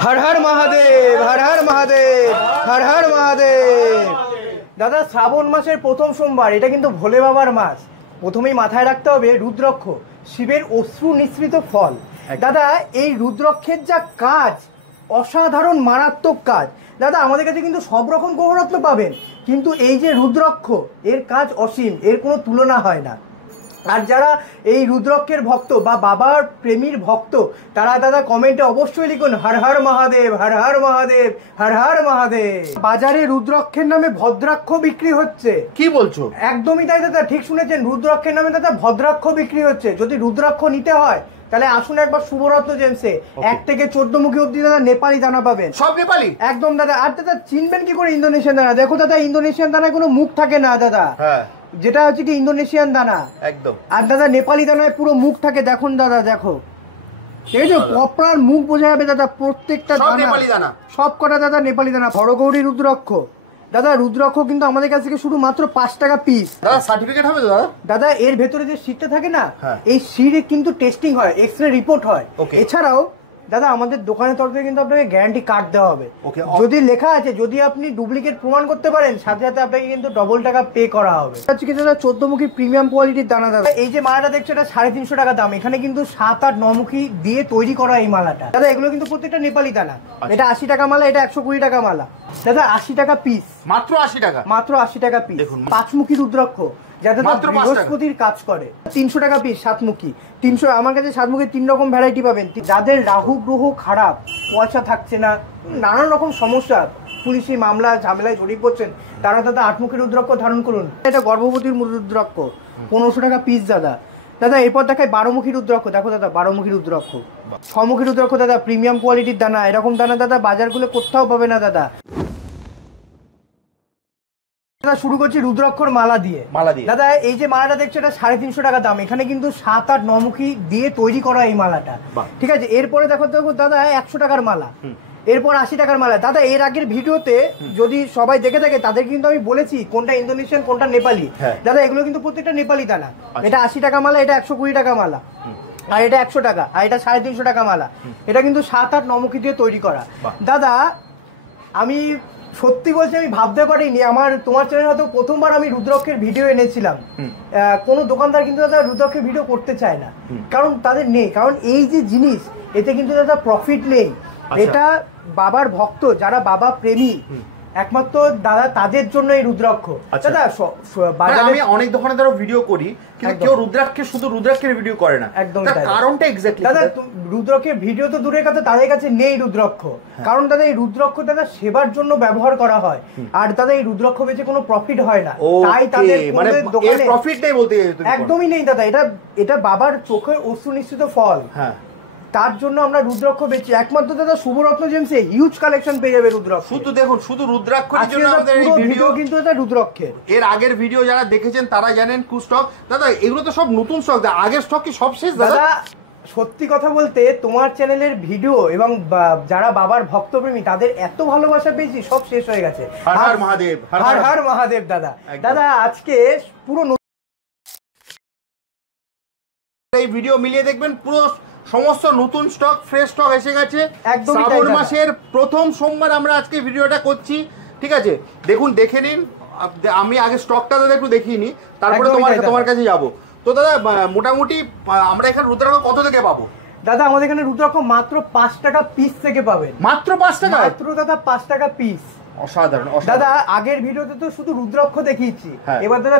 हर हर महादेव, हर हर महादेव, हर हर महादेव। दादा শ্রাবণ মাসের প্রথম সোমবার, এটা কিন্তু ভোলে বাবার মাস। প্রথমেই মাথায় রাখতে হবে রুদ্রাক্ষ শিবের অশ্রু নিঃসৃত ফল। দাদা এই রুদ্রাক্ষের যা কাজ, অসাধারণ মারাত্মক কাজ। দাদা আমাদের কাছে কিন্তু সব রকম গ্রহরত্ন পাবেন, কিন্তু এই যে রুদ্রাক্ষ এর কাজ অসীম, এর কোনো তুলনা হয় না। আর যারা এই রুদ্রাক্ষের ভক্ত বা বাবার প্রেমীর ভক্ত, তারা দাদা কমেন্টে অবশ্যই লিখুন হর হর মহাদেব, হর হর মহাদেব, হর হর মহাদেব। বাজারে রুদ্রাক্ষের নামে ভদ্রাক্ষ বিক্রি হচ্ছে। কি বলছো? একদমই তাই দাদা, ঠিক শুনেছেন, রুদ্রাক্ষের নামে দাদা ভদ্রাক্ষ বিক্রি হচ্ছে। যদি রুদ্রাক্ষ নিতে হয় তাহলে আসুন একবার শুভরত্ন জেমসে। 1 থেকে 14 মুখী অব্দি দাদা নেপালি দানা পাবেন। সব নেপালি? একদম দাদা। আর দাদা চিনবেন কি করে ইন্দোনেশিয়ান দানা? দেখো দাদা, ইন্দোনেশিয়ান দানায় কোনো মুখ থাকে না দাদা। হ্যাঁ, যেটা হচ্ছে কি ইন্দোনেশিয়ান দানা একদম। আর দাদা নেপালি দানায় পুরো মুখ থাকে। দেখুন দাদা, দেখো, ঠিক আছে, প্রপার মুখ বোঝা যাবে দাদা। প্রত্যেকটা দানা সব কটা দাদা নেপালি দানা। হরগৌরী রুদ্রাক্ষ দাদা, রুদ্রাক্ষ কিন্তু আমাদের কাছ থেকে শুধু মাত্র 5 টাকা পিস। দাদা সার্টিফিকেট হবে দাদা? দাদা এর ভেতরে যে সিটটা থাকে না, এই সিটে কিন্তু টেস্টিং হয়, এক্সরে রিপোর্ট হয়। এছাড়াও দাদা আমাদের দোকানের তরফ থেকে কিন্তু আপনাকে গ্যারান্টি কার্ড দেওয়া হবে। যদি লেখা আছে, যদি আপনি ডুপ্লিকেট প্রমাণ করতে পারেন, সাথে সাথে আপনাকে কিন্তু ডবল টাকা পে করা হবে। হচ্ছে কি দাদা 14 মুখী প্রিমিয়াম কোয়ালিটির দানা দাদা। এই যে মালাটা দেখছো, এটা 350 টাকা দাম। এখানে কিন্তু 7, 8, 9 মুখী দিয়ে তৈরি করা এই মালাটা দাদা। এগুলো কিন্তু প্রত্যেকটা নেপালি দানা। এটা 80 টাকা মালা, এটা 120 টাকা মালা দাদা। 80 টাকা পিস, মাত্র 80 টাকা, মাত্র 80 টাকা পিস। 5 মুখী রুদ্রাক্ষ যাতে বৃহস্পতির কাজ করে, 300 টাকা পিস। 7 মুখী 300। আমার কাছে 7 মুখী 3 রকম ভ্যারাইটি পাবেন। যাদের রাহু গ্রহ খারাপ, পয়সা থাকছে না, নানান রকম সমস্যা, পুলিশি মামলা ঝামেলায় জড়িয়ে পড়ছেন, তারা দাদা 8 মুখী রুদ্রাক্ষ ধারণ করুন। এটা গর্ভবতীর রুদ্রাক্ষ 1500 টাকা পিস দাদা। দাদা এরপর দেখায় 12 মুখী রুদ্রাক্ষ। দেখো দাদা 12 মুখী রুদ্রাক্ষ, 6 মুখী রুদ্রাক্ষ দাদা, প্রিমিয়াম কোয়ালিটির দানা। এরকম দানা দাদা বাজারগুলো কোথাও পাবে না দাদা। শুরু করছি রুদ্রাক্ষর মালা দিয়ে। দাদা এই যে মালাটা দেখছো, এটা 350 টাকা দাম। এখানে কিন্তু 7, 8, 9 মুখী দিয়ে তৈরি করা এই মালাটা, ঠিক আছে। এরপরে দেখো দাদা 100 টাকার মালা, এরপর 80 টাকার মালা। দাদা এর আগের ভিডিওতে যদি সবাই দেখে থাকে, তাদের কিন্তু আমি বলেছি কোনটা ইন্দোনেশিয়ান কোনটা নেপালি। দাদা এগুলো কিন্তু প্রত্যেকটা নেপালি দানা। এটা 80 টাকা মালা, এটা 120 টাকা মালা, আর এটা 100 টাকা, আর এটা 350 টাকা মালা। এটা কিন্তু 7, 8, 9 মুখী দিয়ে তৈরি করা। দাদা আমি সত্যি বলছি, আমি ভাবতে পারিনি তোমার চ্যানেল হয়তো প্রথমবার আমি রুদ্রাক্ষের ভিডিও এনেছিলাম। কোনো দোকানদার কিন্তু দাদা রুদ্রাক্ষের ভিডিও করতে চায় না, কারণ তাদের নেই। কারণ এই যে জিনিস, এতে কিন্তু দাদা প্রফিট নেই। এটা বাবার ভক্ত, যারা বাবা প্রেমী, একমাত্র দাদা তাদের জন্য এই রুদ্রাক্ষ। দাদা আমি অনেক দোকানে ধরো ভিডিও করি, কিন্তু কেউ রুদ্রাক্ষের শুধু রুদ্রাক্ষের ভিডিও করে না। একদম কারণটা এক্স্যাক্টলি দাদা, রুদ্রাক্ষের ভিডিও তো দূরের কথা, তাদের কাছে নেই রুদ্রাক্ষ। কারণ দাদা এই রুদ্রাক্ষ দাদা সেবার জন্য ব্যবহার করা হয়, আর দাদা এই রুদ্রাক্ষ বেচে কোনো প্রফিট হয় না। তাই তাদের দোকানে প্রফিট নেই বলতে একদমই নেই দাদা। এটা বাবার চোখের অশ্রু নিঃসৃত ফল। তার জন্য আমরা রুদ্রাক্ষ বেচি। একমাত্র দাদা শুভরত্ন জেমসে হিউজ কালেকশন পেয়ে যাবে রুদ্রাক্ষ। শুধু দেখুন, শুধু রুদ্রাক্ষের জন্য আমাদের এই ভিডিও কিন্তু এটা রুদ্রাক্ষের। এর আগের ভিডিও যারা দেখেছেন তারা জানেন কু স্টক। দাদা এগুলো তো সব নতুন স্টক, আগের স্টক কি সব শেষ দাদা? সত্যি কথা বলতে তোমার চ্যানেলের ভিডিও এবং যারা বাবার ভক্তপ্রেমী, তাদের এত ভালোবাসা পেয়েছি, সব শেষ হয়ে গেছে। হর হর মহাদেব, হর হর মহাদেব দাদা। দাদা আজকে পুরো এই ভিডিও মিলিয়ে দেখবেন, পুরো সমস্ত নতুন স্টক, ফ্রেশ স্টক এসে গেছে। শ্রাবণ মাসের প্রথম সোমবার আমরা আজকে ভিডিওটা করছি, ঠিক আছে। দেখুন, দেখে নিন। আমি আগে স্টকটা দাদা একটু দেখিয়ে নিই, তারপরে তোমার কাছে যাবো। তো দাদা মোটামুটি আমরা এখানে রুদ্রাক্ষ কত থেকে পাবো? দাদা আমাদের এখানে রুদ্রাক্ষ মাত্র 5 টাকা পিস থেকে পাবেন। মাত্র 5 টাকা? মাত্র দাদা 5 টাকা পিস। অসাধারণ। দাদা আগের ভিডিওতে তো শুধু রুদ্রাক্ষ দেখিয়েছি, এবার দাদা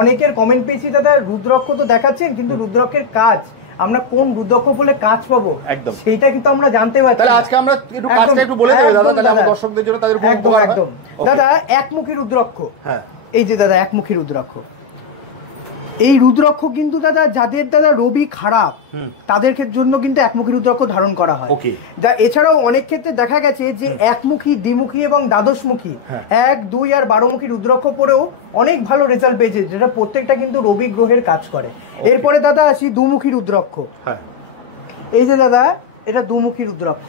অনেকের কমেন্ট পেয়েছি, দাদা রুদ্রাক্ষ তো দেখাচ্ছেন, কিন্তু রুদ্রাক্ষের কাজ আমরা কোন রুদ্রাক্ষ বলে কাজ পাবো, একদম সেইটা কিন্তু আমরা জানতে পারছি। তাহলে আজকে আমরা একটু কাজটা একটু বলে দেব দাদা, তাহলে আমাদের দর্শকদের জন্য তাদের খুব উপকার হবে। একদম দাদা 1 মুখী রুদ্রাক্ষ। এই যে দাদা 1 মুখী রুদ্রাক্ষ, এই রুদ্রাক্ষ কিন্তু দাদা যাদের দাদা রবি খারাপ, তাদের জন্য কিন্তু 1 মুখী রুদ্রাক্ষ ধারণ করা হয়। এছাড়াও অনেক ক্ষেত্রে দেখা গেছে যে 1 মুখী, দ্বিমুখী এবং দ্বাদশ মুখী, 1, 2 আর 12 মুখী রুদ্রাক্ষ পরেও অনেক ভালো রেজাল্ট পেয়েছে, যেটা প্রত্যেকটা কিন্তু রবি গ্রহের কাজ করে। এরপরে দাদা আসি 2 মুখী রুদ্রাক্ষ। এই যে দাদা এটা 2 মুখী রুদ্রাক্ষ।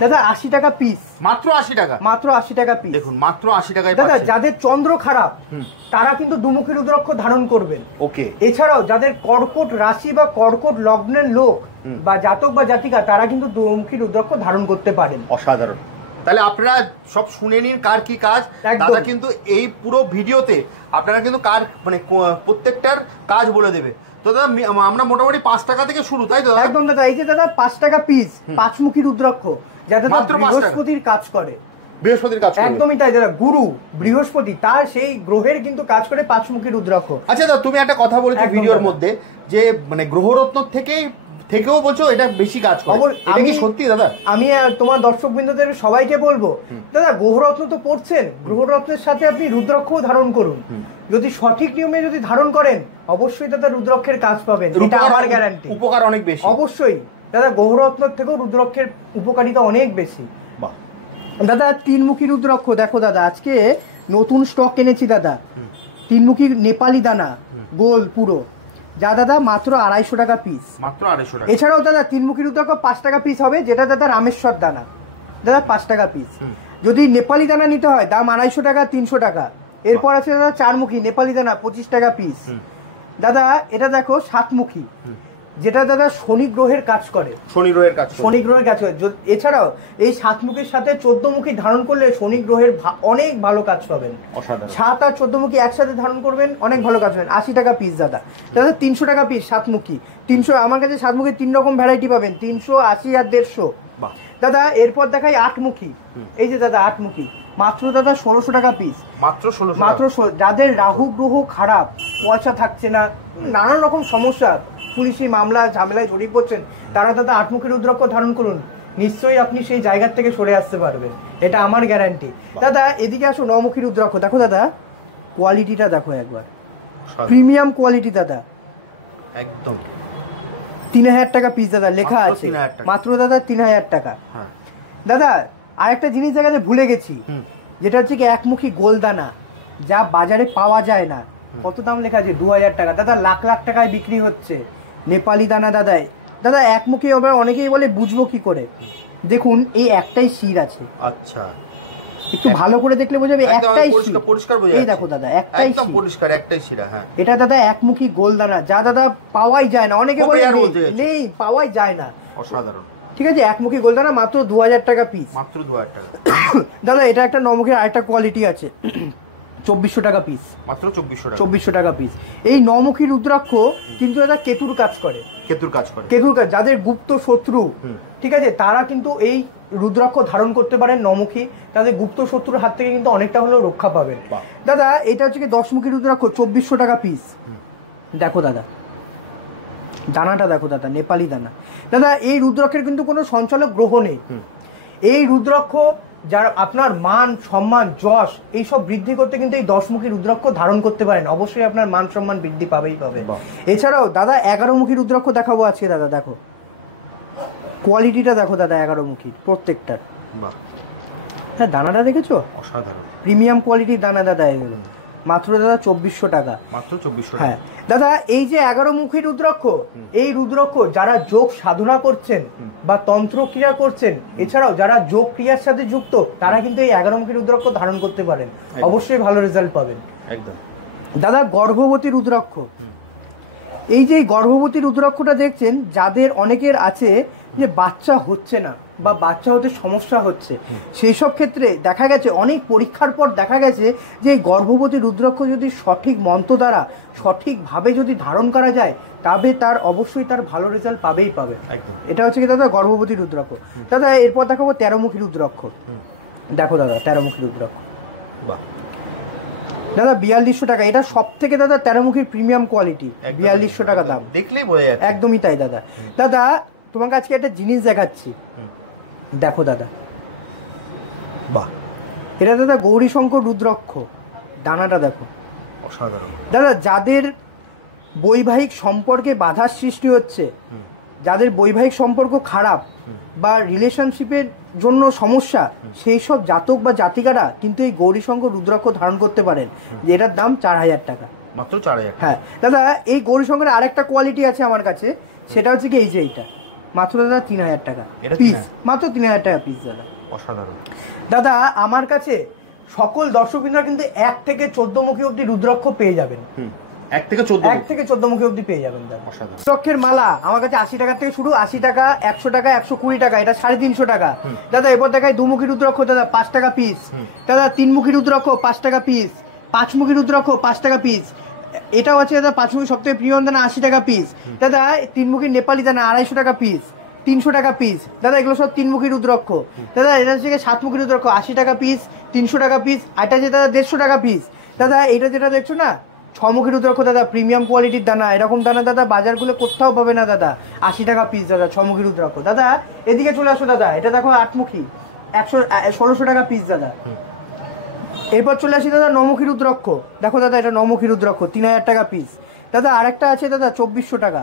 দাদা 80 টাকা পিস, মাত্র 80 টাকা, মাত্র 80 টাকা পিস। দেখুন মাত্র 80 টাকায় দাদা যাদের চন্দ্র খারাপ তারা কিন্তু দুমুখী রুদ্রাক্ষ ধারণ করবেন। ওকে। এছাড়াও যাদের কর্কট রাশি বা কর্কট লগ্নের লোক বা জাতক বা জাতিকা তারা কিন্তু দুমুখী রুদ্রাক্ষ ধারণ করতে পারেন। অসাধারণ। তাহলে আপনারা সব শুনে নিন কার কি কাজ। দাদা কিন্তু এই পুরো ভিডিওতে আপনারা কিন্তু কার মানে প্রত্যেকটার কাজ বলে দেবে। তো দাদা আমরা মোটামুটি 5 টাকা থেকে শুরু, তাই তো? একদম দাদা। এই যে দাদা 5 টাকা পিস পাঁচমুখী রুদ্রাক্ষ, যাতে বৃহস্পতির কাজ করে। বৃহস্পতির কাজ করে? একদমই তাই দাদা। গুরু বৃহস্পতি তার সেই গ্রহের কিন্তু কাজ করে পাঁচমুখী রুদ্রাক্ষ। আচ্ছা দাদা, তুমি একটা কথা বলেছো ভিডিওর মধ্যে যে মানে গ্রহরত্ন থেকেও বলছো এটা বেশি কাজ করে, এটা কি সত্যি দাদা? আমি তোমার দর্শকবৃন্দদের সবাইকে বলবো, দাদা গ্রহরত্ন তো পড়ছেন, গ্রহরত্নের সাথে আপনি রুদ্রাক্ষও ধারণ করুন। যদি সঠিক নিয়মে যদি ধারণ করেন অবশ্যই দাদা রুদ্রাক্ষের কাজ পাবেন, এটা আমার গ্যারান্টি। উপকার অনেক বেশি। অবশ্যই দাদা গ্রহরত্নের থেকেও রুদ্রাক্ষের উপকারিতা অনেক বেশি। বাহ দাদা তিনমুখী রুদ্রাক্ষ দেখো দাদা, আজকে নতুন স্টক এনেছি দাদা। তিনমুখী নেপালি দানা গোল পুরো, যা দাদা মাত্র 250 টাকা পিস। মাত্র 250 টাকা। এছাড়াও দাদা তিনমুখী রুদ্রাক্ষ 5 টাকা পিস হবে, যেটা দাদা রামেশ্বর দানা, দাদা 5 টাকা পিস। যদি নেপালি দানা নিতে হয় দাম 250 টাকা, 300 টাকা। এরপর আছে দাদা চারমুখী নেপালি দানা 25 টাকা পিস। দাদা এটা দেখো সাতমুখী, যেটা দাদা শনি গ্রহের কাজ করে। শনি গ্রহের কাজ করে। এছাড়াও এই সাতমুখীর সাথে 14 মুখী ধারণ করলে শনি গ্রহের অনেক ভালো কাজ পাবেন। 7 আর 14 মুখী একসাথে ধারণ করবেন, অনেক ভালো কাজ পাবেন। 80 টাকা পিস দাদা। দাদা 300 টাকা পিস সাতমুখী। 300 আমার কাছে সাতমুখী 3 রকম ভ্যারাইটি পাবেন, 300, 80 আর 150। দাদা এরপর দেখাই আটমুখী। এই যে দাদা আটমুখী মাত্র দাদা 1600 টাকা পিস। মাত্র 16। যাদের রাহু গ্রহ খারাপ, পয়সা থাকছে না, নানান রকম সমস্যা, পুলিশি মামলা ঝামেলায় জড়িয়ে পড়ছেন, তারা দাদা আটমুখী রুদ্রাক্ষ ধারণ করুন, নিশ্চয়ই আপনি সেই জায়গার থেকে সরে আসতে পারবেন, এটা আমার গ্যারান্টি। দাদা এদিকে আসো নমুখী রুদ্রাক্ষ দেখো দাদা, কোয়ালিটিটা দেখো একবার, প্রিমিয়াম কোয়ালিটি দাদা, একদম 3000 টাকা পিস দাদা, লেখা আছে মাত্র দাদা 3000 টাকা। দাদা আরেকটা জিনিস দেখাতে ভুলে গেছি, যেটা হচ্ছে কি একমুখী গোলদানা, যা বাজারে পাওয়া যায় না। কত দাম লেখা আছে? 2000 টাকা। দাদা লাখ লাখ টাকায় বিক্রি হচ্ছে নেপালি দানা। দাদা একমুখী আবার অনেকেই বলে বুঝবো কি করে, দেখুন এই একটাই শির আছে। আচ্ছা একটু ভালো করে দেখলে বোঝা যাবে, একটাই শির, পরিষ্কার বোঝা যাচ্ছে। এই দেখো দাদা একটাই শির, পরিষ্কার একটাই শির। হ্যাঁ এটা দাদা একমুখী গোলদানা, যা দাদা পাওয়াই যায় না। অনেকে বলে নেই, পাওয়াই যায় না। অসাধারণ। ঠিক আছে, একমুখী গোলদানা মাত্র 2000 টাকা পিস। মাত্র 2000 টাকা। দাদা এটা একটা নমুখীর আরেকটা কোয়ালিটি আছে, 2400 টাকা পিস। মাত্র 2400 টাকা পিস। এই নমুখী রুদ্রাক্ষ কিন্তু দাদা কেতুর কাজ করে। কেতুর কাজ। যাদের গুপ্ত শত্রু, ঠিক আছে, তারা কিন্তু এই রুদ্রাক্ষ ধারণ করতে পারেন নমুখী, তাদের গুপ্ত শত্রুর হাত থেকে কিন্তু অনেকটা হলেও রক্ষা পাবেন। দাদা এটা হচ্ছে কি 10মুখী রুদ্রাক্ষ, 2400 টাকা পিস। দেখো দাদা দানাটা দেখো দাদা, নেপালি দানা। দাদা এই রুদ্রাক্ষের কিন্তু কোনো সঞ্চালক গ্রহ নেই। এই রুদ্রাক্ষ যার আপনার মান সম্মান যশ এইসব বৃদ্ধি করতে কিন্তু এই 10মুখী রুদ্রাক্ষ ধারণ করতে পারেন, অবশ্যই আপনার মান সম্মান বৃদ্ধি পাবেই পাবে। এছাড়াও দাদা 11মুখী রুদ্রাক্ষ দেখাবো আজকে দাদা, দেখো কোয়ালিটিটা দেখো দাদা 11মুখীর প্রত্যেকটার। হ্যাঁ দানাটা দেখেছো? অসাধারণ প্রিমিয়াম কোয়ালিটির দানা দাদা এগুলো। মাত্র দাদা 2400 টাকা। মাত্র 2400। হ্যাঁ দাদা এই যে 11মুখী রুদ্রাক্ষ, এই রুদ্রাক্ষ যারা যোগ সাধনা করছেন বা তন্ত্র ক্রিয়া করছেন, এছাড়াও যারা যোগ ক্রিয়ার সাথে যুক্ত, তারা কিন্তু এই 11মুখী রুদ্রাক্ষ ধারণ করতে পারেন, অবশ্যই ভালো রেজাল্ট পাবেন। একদম। দাদা গর্ভবতী রুদ্রাক্ষ, এই যে গর্ভবতী রুদ্রাক্ষটা দেখছেন, যাদের অনেকের আছে যে বাচ্চা হচ্ছে না বা বাচ্চা হতে সমস্যা হচ্ছে, সেই সব ক্ষেত্রে দেখা গেছে অনেক পরীক্ষার পর দেখা গেছে যে এই গর্ভবতী রুদ্রাক্ষ যদি সঠিক মন্ত্র দ্বারা সঠিকভাবে যদি ধারণ করা যায়, তবে তার অবশ্যই তার ভালো রেজাল্ট পাবেই পাবে। এটা হচ্ছে কি দাদা গর্ভবতী রুদ্রাক্ষ। দাদা এরপর দেখাবো 13মুখী রুদ্রাক্ষ। দেখো দাদা 13মুখী রুদ্রাক্ষ, দাদা 4200 টাকা। এটা সব থেকে দাদা 13মুখীর প্রিমিয়াম কোয়ালিটি, 4200 টাকা দাম, দেখলেই বোঝা যাচ্ছে। একদমই তাই দাদা। দাদা তোমাকে আজকে একটা জিনিস দেখাচ্ছি, দেখো দাদা, বাহ, এটা দাদা গৌরীশঙ্কর রুদ্রাক্ষ, দানাটা দেখো, অসাধারণ। দাদা যাদের বৈবাহিক সম্পর্কে বাধার সৃষ্টি হচ্ছে, যাদের বৈবাহিক সম্পর্ক খারাপ বা রিলেশনশিপের জন্য সমস্যা, সেই সব জাতক বা জাতিকারা কিন্তু এই গৌরীশঙ্কর রুদ্রাক্ষ ধারণ করতে পারেন, যেটার দাম 4000 টাকা। মাত্র 4000। হ্যাঁ দাদা এই গৌরীশঙ্করের আরেকটা কোয়ালিটি আছে আমার কাছে, সেটা হচ্ছে কি এই যে এইটা, মাত্র দাদা 3000 টাকা পিস, মাত্র 3000 টাকা পিস দাদা। অসাধারণ দাদা আমার কাছে সকল দর্শকবৃন্দরা কিন্তু 1 থেকে 14 মুখী অব্দি রুদ্রাক্ষ পেয়ে যাবেন। 1 থেকে 14 মুখী অব্দি পেয়ে যাবেন দাদা। রুদ্রাক্ষের মালা আমার কাছে 80 টাকা থেকে শুরু, 80 টাকা, 100 টাকা, 120 টাকা, এটা 350 টাকা দাদা। এরপর দেখায় 2 মুখী রুদ্রাক্ষ দাদা 5 টাকা পিস দাদা। 3 মুখী রুদ্রাক্ষ 5 টাকা পিস, 5 মুখী রুদ্রাক্ষ 5 টাকা পিস। এটাও আছে দাদা 5 মুখী সবথেকে প্রিমিয়াম দানা 80 টাকা পিস দাদা। 3 মুখী নেপালি দানা 250 টাকা পিস, 300 টাকা পিস দাদা। এগুলো সব 3 মুখী রুদ্রাক্ষ দাদা। এটা থেকে 7 মুখী রুদ্রাক্ষ 80 টাকা পিস, 300 টাকা পিস। এটা যে দাদা 150 টাকা পিস দাদা। এটা যেটা দেখছো না 6 মুখী রুদ্রাক্ষ দাদা, প্রিমিয়াম কোয়ালিটির দানা। এরকম দানা দাদা বাজারগুলো কোথাও পাবে না দাদা। 80 টাকা পিস দাদা 6 মুখী রুদ্রাক্ষ দাদা। এদিকে চলে আসো দাদা, এটা দেখো 8 মুখী 1600 টাকা পিস দাদা। এরপর চলে আসি দাদা 9 মুখী রুদ্রাক্ষ, দেখো দাদা এটা 9 মুখী রুদ্রাক্ষ 3000 টাকা পিস দাদা। আরেকটা আছে দাদা 2400 টাকা।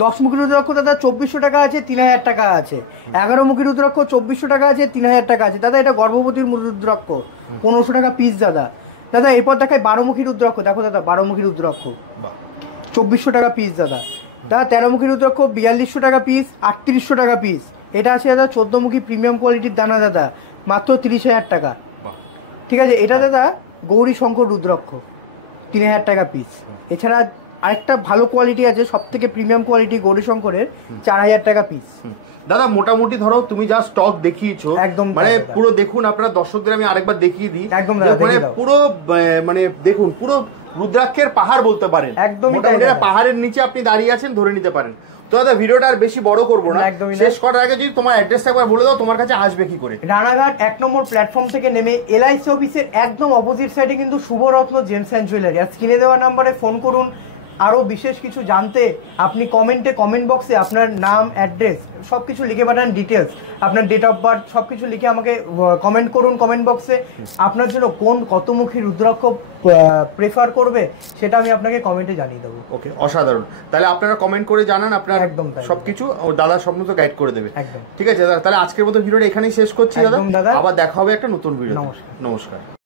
10 মুখী রুদ্রাক্ষ দাদা 2400 টাকা আছে, 3000 টাকা আছে। 11 মুখী রুদ্রাক্ষ 2400 টাকা আছে, 3000 টাকা আছে দাদা। এটা গর্ভবতীর রুদ্রাক্ষ 1500 টাকা পিস দাদা। দাদা এরপর দেখায় 12 মুখী রুদ্রাক্ষ, দেখো দাদা 12 মুখী রুদ্রাক্ষ 2400 টাকা পিস দাদা। দাদা 13 মুখী রুদ্রাক্ষ 4200 টাকা পিস, 3800 টাকা পিস। এটা আছে দাদা 14 মুখী প্রিমিয়াম কোয়ালিটির দানা দাদা, মাত্র 30,000 টাকা। ঠিক আছে, এটা দাদা গৌরী শঙ্কর রুদ্রাক্ষ 3000 টাকা পিস। এছাড়া আরেকটা ভালো কোয়ালিটি আছে, সব থেকে প্রিমিয়াম কোয়ালিটি গৌরী শঙ্করের 4000 টাকা পিস দাদা। মোটামুটি ধরো তুমি যা স্টক দেখিয়েছো একদম মানে পুরো দেখুন, আপনারা দর্শকদের আমি আরেকবার দেখিয়ে দিই একদম মানে পুরো মানে দেখুন পুরো রুদ্রাক্ষের পাহাড় বলতে পারেন। একদম পাহাড়ের নিচে আপনি দাঁড়িয়ে আছেন ধরে নিতে পারেন। তো দাদা ভিডিওটা আর বেশি বড় করবো না, শেষ করার আগে যদি তোমার অ্যাড্রেসটা একবার বলে দাও, তোমার কাছে আসবে কি করে? রানাঘাট 1 নম্বর প্ল্যাটফর্ম থেকে নেমে এলআইসি অফিসের একদম অপোজিট সাইডে কিন্তু শুভরত্ন জেমস অ্যান্ড জুয়েলারি। আর স্ক্রিনে দেওয়া নাম্বারে ফোন করুন। আরও বিশেষ কিছু জানতে আপনি কমেন্ট বক্সে আপনার নাম, অ্যাড্রেস সব কিছু লিখে পাঠান, ডিটেলস, আপনার ডেট অফ বার্থ সব কিছু লিখে আমাকে কমেন্ট করুন কমেন্ট বক্সে। আপনার জন্য কোন কতমুখী রুদ্রাক্ষ প্রেফার করবে সেটা আমি আপনাকে কমেন্টে জানিয়ে দেবো। ওকে, অসাধারণ। তাহলে আপনারা কমেন্ট করে জানান, আপনার একদম সবকিছু দাদা সমস্ত গাইড করে দেবে। একদম ঠিক আছে দাদা, তাহলে আজকের মতো ভিডিওটা এখানেই শেষ করছি দাদা। আবার দেখা হবে একটা নতুন ভিডিও। নমস্কার।